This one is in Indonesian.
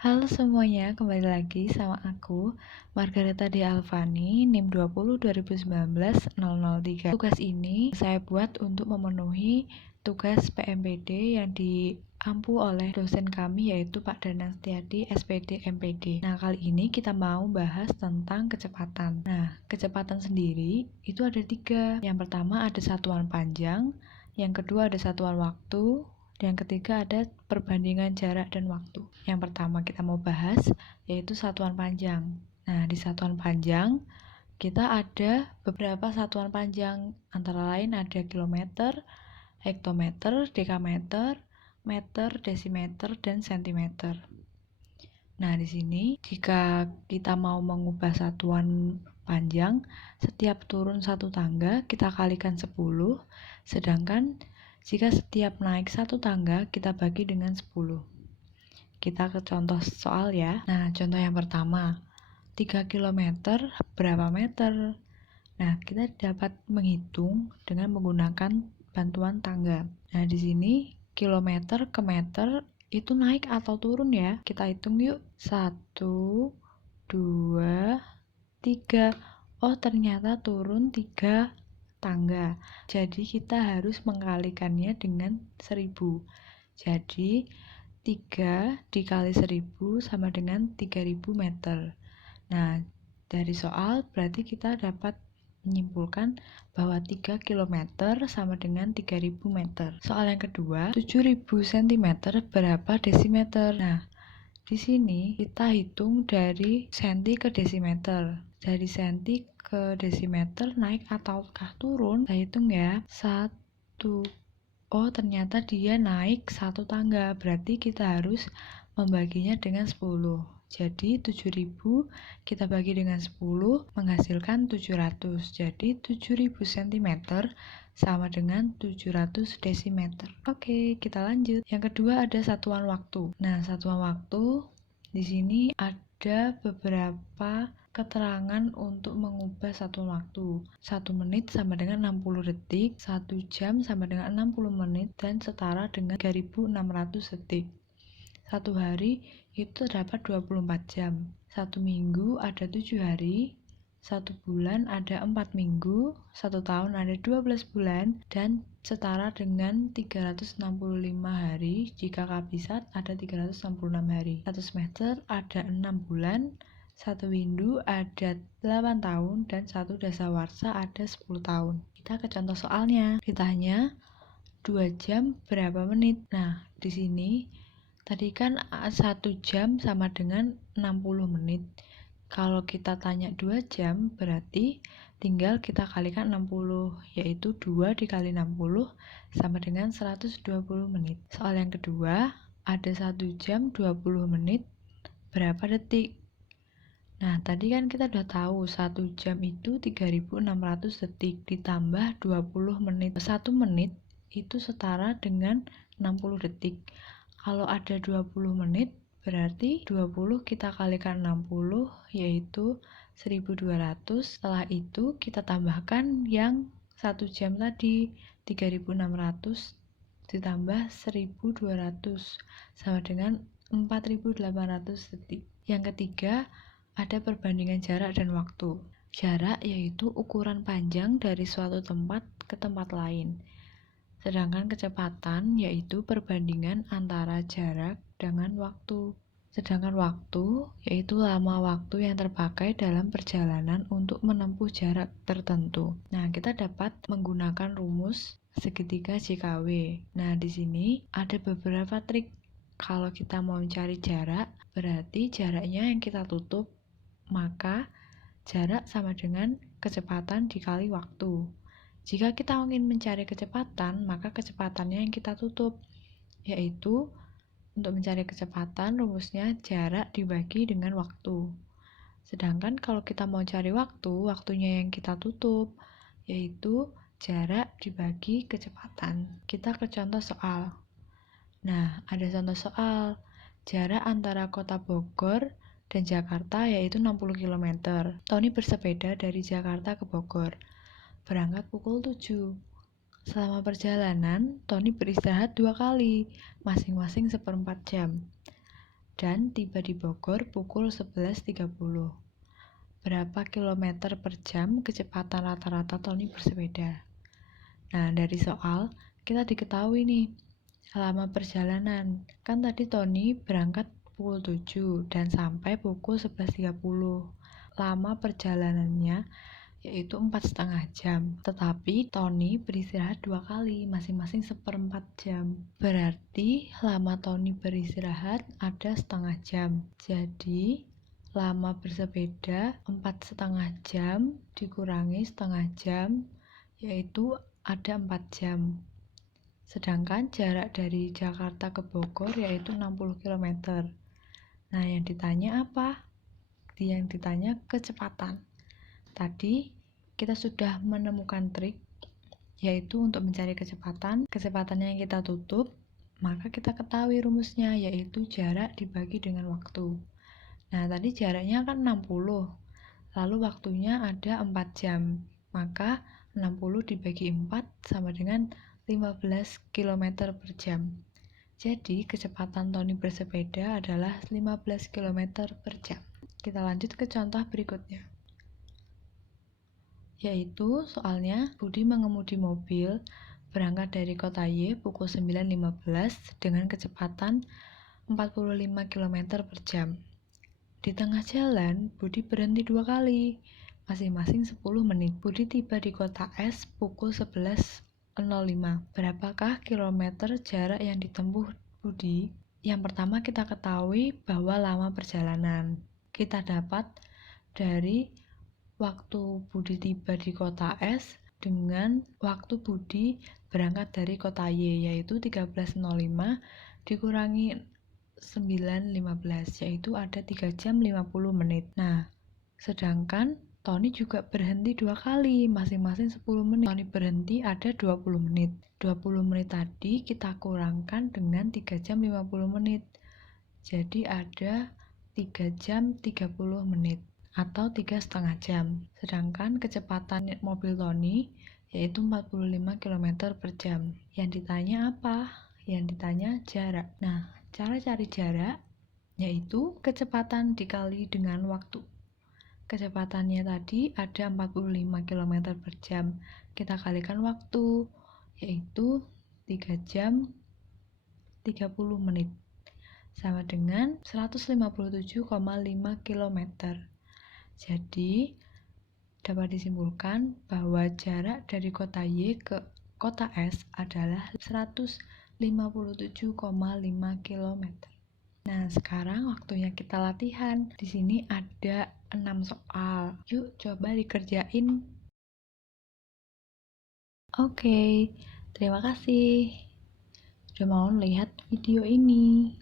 Halo semuanya, kembali lagi sama aku, Margareta D. Alfani, NIM 20 2019 003. Tugas ini saya buat untuk memenuhi tugas PMPD yang diampu oleh dosen kami yaitu Pak Danang Setiadi, SPD, MPD. Nah, kali ini kita mau bahas tentang kecepatan. Nah, kecepatan sendiri itu ada 3. Yang pertama ada satuan panjang, yang kedua ada satuan waktu, yang ketiga ada perbandingan jarak dan waktu. Yang pertama kita mau bahas yaitu satuan panjang. Nah, di satuan panjang kita ada beberapa satuan panjang, antara lain ada kilometer, hektometer, dekameter, meter, desimeter, dan sentimeter. Nah, di sini jika kita mau mengubah satuan panjang, setiap turun satu tangga kita kalikan 10, sedangkan jika setiap naik satu tangga, kita bagi dengan 10. Kita ke contoh soal ya. Nah, contoh yang pertama, 3 km berapa meter? Nah, kita dapat menghitung dengan menggunakan bantuan tangga. Nah, di sini kilometer ke meter itu naik atau turun ya? Kita hitung yuk. 1, 2, 3. Oh, ternyata turun 3 tangga. Jadi kita harus mengkalikannya dengan 1000. Jadi 3 dikali 1000 sama dengan 3000 meter. Nah, dari soal berarti kita dapat menyimpulkan bahwa 3 km sama dengan 3000 meter. Soal yang kedua, 7000 cm berapa desimeter? Nah, di sini kita hitung dari senti ke desimeter. Dari senti ke desimeter naik ataukah turun? Kita hitung ya. 1. Oh, ternyata dia naik 1 tangga. Berarti kita harus membaginya dengan 10. Jadi 7000 kita bagi dengan 10 menghasilkan 700. Jadi 7000 cm sama dengan 700 desimeter. Oke, kita lanjut. Yang kedua ada satuan waktu. Nah, satuan waktu di sini ada beberapa keterangan untuk mengubah satuan waktu. 1 menit sama dengan 60 detik, 1 jam sama dengan 60 menit, dan setara dengan 3600 detik. 1 hari itu terdapat 24 jam. 1 minggu ada 7 hari, 1 bulan ada 4 minggu, 1 tahun ada 12 bulan, dan setara dengan 365 hari. Jika kabisat ada 366 hari. 1 semester ada 6 bulan, 1 windu ada 8 tahun, dan 1 dasawarsa ada 10 tahun. Kita ke contoh soalnya. Ditanya 2 jam berapa menit? Nah, di sini tadi kan 1 jam sama dengan 60 menit. Kalau kita tanya 2 jam, berarti tinggal kita kalikan 60, yaitu 2 dikali 60 sama dengan 120 menit. Soal yang kedua, ada 1 jam 20 menit, berapa detik? Nah, tadi kan kita udah tahu 1 jam itu 3600 detik ditambah 20 menit. 1 menit itu setara dengan 60 detik. Kalau ada 20 menit, berarti 20 kita kalikan 60, yaitu 1200. Setelah itu kita tambahkan yang 1 jam tadi, 3600 ditambah 1200 sama dengan 4800 detik. Yang ketiga, ada perbandingan jarak dan waktu. Jarak yaitu ukuran panjang dari suatu tempat ke tempat lain. Sedangkan kecepatan yaitu perbandingan antara jarak dengan waktu. Sedangkan waktu yaitu lama waktu yang terpakai dalam perjalanan untuk menempuh jarak tertentu. Nah, kita dapat menggunakan rumus segitiga JKW. Nah, di sini ada beberapa trik. Kalau kita mau mencari jarak, berarti jaraknya yang kita tutup, maka jarak sama dengan kecepatan dikali waktu. Jika kita ingin mencari kecepatan, maka kecepatannya yang kita tutup, yaitu untuk mencari kecepatan rumusnya jarak dibagi dengan waktu. Sedangkan kalau kita mau cari waktu, waktunya yang kita tutup, yaitu jarak dibagi kecepatan. Kita ke contoh soal. Nah, ada contoh soal. Jarak antara kota Bogor dan Jakarta yaitu 60 km. Tony bersepeda dari Jakarta ke Bogor. Berangkat pukul 7. Selama perjalanan, Tony beristirahat 2 kali, masing-masing 1/4 jam. dan tiba di Bogor pukul 11.30. Berapa kilometer per jam kecepatan rata-rata Tony bersepeda? Nah, dari soal kita diketahui nih lama perjalanan. Kan tadi Tony berangkat pukul 7 dan sampai pukul 11.30. Lama perjalanannya yaitu 4,5 jam. Tetapi Tony beristirahat 2 kali, masing-masing 1/4 jam. Berarti lama Tony beristirahat ada 0,5 jam. Jadi lama bersepeda 4,5 jam dikurangi 0,5 jam, yaitu ada 4 jam. Sedangkan jarak dari Jakarta ke Bogor yaitu 60 km. Nah, yang ditanya apa? Yang ditanya kecepatan. Tadi kita sudah menemukan trik, yaitu untuk mencari kecepatan yang kita tutup, maka kita ketahui rumusnya, yaitu jarak dibagi dengan waktu. Nah, tadi jaraknya kan 60, lalu waktunya ada 4 jam, maka 60 dibagi 4 sama dengan 15 km per jam. Jadi, kecepatan Tony bersepeda adalah 15 km per jam. Kita lanjut ke contoh berikutnya. Yaitu soalnya Budi mengemudi mobil berangkat dari kota Y pukul 9.15 dengan kecepatan 45 km per jam. Di tengah jalan, Budi berhenti 2 kali, masing-masing 10 menit. Budi tiba di kota S pukul 11.05. Berapakah kilometer jarak yang ditempuh Budi? Yang pertama kita ketahui bahwa lama perjalanan. Kita dapat dari waktu Budi tiba di kota S dengan waktu Budi berangkat dari kota Y, yaitu 13.05 dikurangi 9.15, yaitu ada 3 jam 50 menit. Nah, sedangkan Tony juga berhenti 2 kali, masing-masing 10 menit. Tony berhenti ada 20 menit. 20 menit tadi kita kurangkan dengan 3 jam 50 menit. Jadi ada 3 jam 30 menit. Atau 3,5 jam. Sedangkan kecepatan mobil Tony yaitu 45 km per jam. Yang ditanya apa? Yang ditanya jarak. Nah, cara cari jarak yaitu kecepatan dikali dengan waktu. Kecepatannya tadi ada 45 km per jam. Kita kalikan waktu, yaitu 3 jam 30 menit. Sama dengan 157,5 km. Jadi, dapat disimpulkan bahwa jarak dari kota Y ke kota S adalah 157,5 km. Nah, sekarang waktunya kita latihan. Di sini ada 6 soal. Yuk, coba dikerjain. Oke, terima kasih sudah mau lihat video ini.